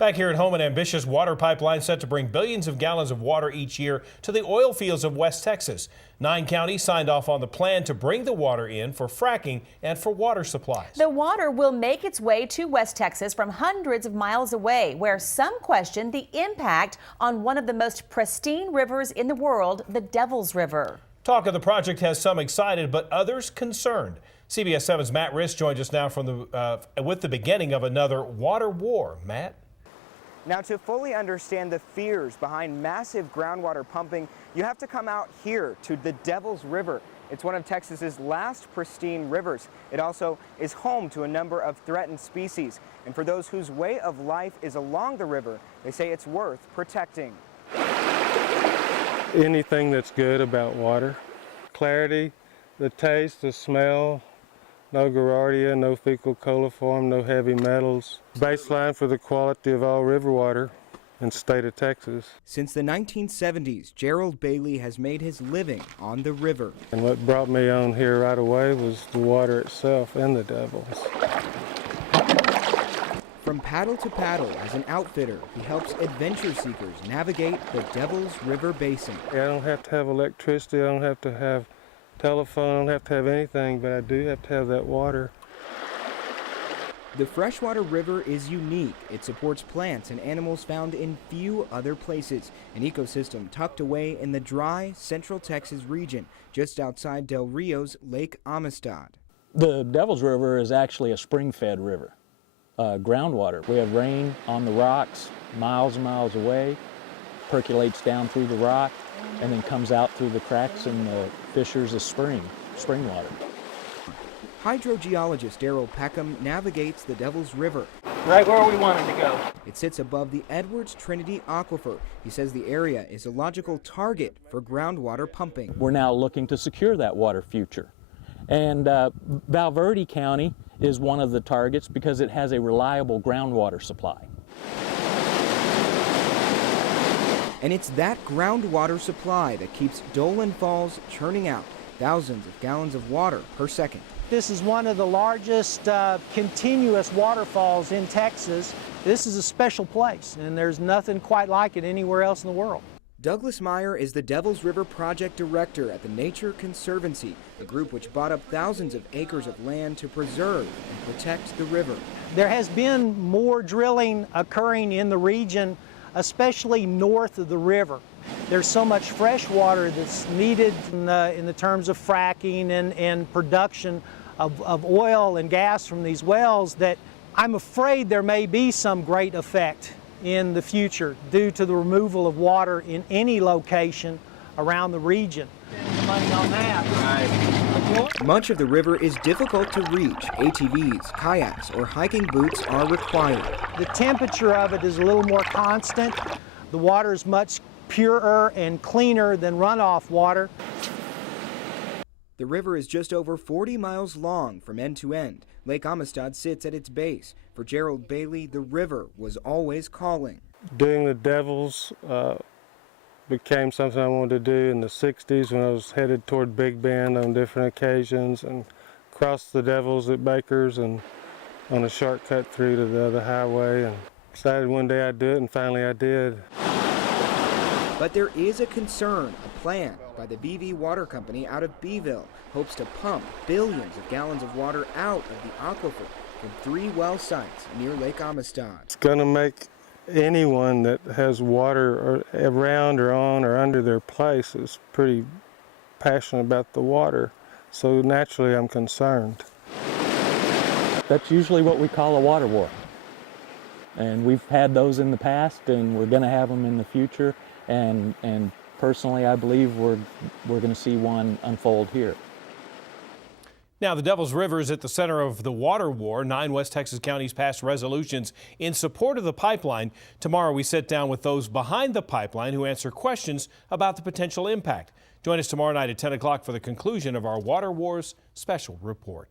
Back here at home, an ambitious water pipeline set to bring billions of gallons of water each year to the oil fields of West Texas. 9 counties signed off on the plan to bring the water in for fracking and for water supplies. The water will make its way to West Texas from hundreds of miles away, where some question the impact on one of the most pristine rivers in the world, the Devil's River. Talk of the project has some excited, but others concerned. CBS 7's Matt Riss joins us now from with the beginning of another water war. Matt? Now, to fully understand the fears behind massive groundwater pumping, you have to come out here to the Devil's River. It's one of Texas's last pristine rivers. It also is home to a number of threatened species. And for those whose way of life is along the river, they say it's worth protecting. Anything that's good about water. Clarity, the taste, the smell. No Giardia, no fecal coliform, no heavy metals. Baseline for the quality of all river water in the state of Texas. Since the 1970s, Gerald Bailey has made his living on the river. And what brought me on here right away was the water itself and the devils. From paddle to paddle, as an outfitter, he helps adventure seekers navigate the Devil's River Basin. I don't have to have electricity, I don't have to have telephone, I don't have to have anything, but I do have to have that water. The Freshwater River is unique. It supports plants and animals found in few other places, an ecosystem tucked away in the dry Central Texas region, just outside Del Rio's Lake Amistad. The Devil's River is actually a spring-fed river, groundwater. We have rain on the rocks miles and miles away, percolates down through the rock, and then comes out through the cracks and the fissures of spring water. Hydrogeologist Daryl Peckham navigates the Devil's River. Right where we wanted to go. It sits above the Edwards Trinity Aquifer. He says the area is a logical target for groundwater pumping. We're now looking to secure that water future. And Val Verde County is one of the targets because it has a reliable groundwater supply. And it's that groundwater supply that keeps Dolan Falls churning out thousands of gallons of water per second. This is one of the largest continuous waterfalls in Texas. This is a special place, and there's nothing quite like it anywhere else in the world. Douglas Meyer is the Devil's River Project Director at the Nature Conservancy, a group which bought up thousands of acres of land to preserve and protect the river. There has been more drilling occurring in the region, especially north of the river. There's so much fresh water that's needed in the terms of fracking and production of oil and gas from these wells that I'm afraid there may be some great effect in the future due to the removal of water in any location around the region. Money on that. Much of the river is difficult to reach. ATVs, kayaks, or hiking boots are required. The temperature of it is a little more constant. The water is much purer and cleaner than runoff water. The river is just over 40 miles long from end to end. Lake Amistad sits at its base. For Gerald Bailey, the river was always calling. Doing the Devils became something I wanted to do in the 60s when I was headed toward Big Bend on different occasions and crossed the Devils at Baker's and on a shortcut through to the other highway, and decided one day I'd do it, and finally I did. But there is a concern. A plan by the BV Water Company out of Beeville hopes to pump billions of gallons of water out of the aquifer from 3 well sites near Lake Amistad. It's going to make anyone that has water around or on or under their place is pretty passionate about the water, so naturally I'm concerned. That's usually what we call a water war. And we've had those in the past, and we're going to have them in the future. And personally, I believe we're going to see one unfold here. Now, the Devil's River is at the center of the water war. 9 West Texas counties passed resolutions in support of the pipeline. Tomorrow, we sit down with those behind the pipeline who answer questions about the potential impact. Join us tomorrow night at 10 o'clock for the conclusion of our Water Wars special report.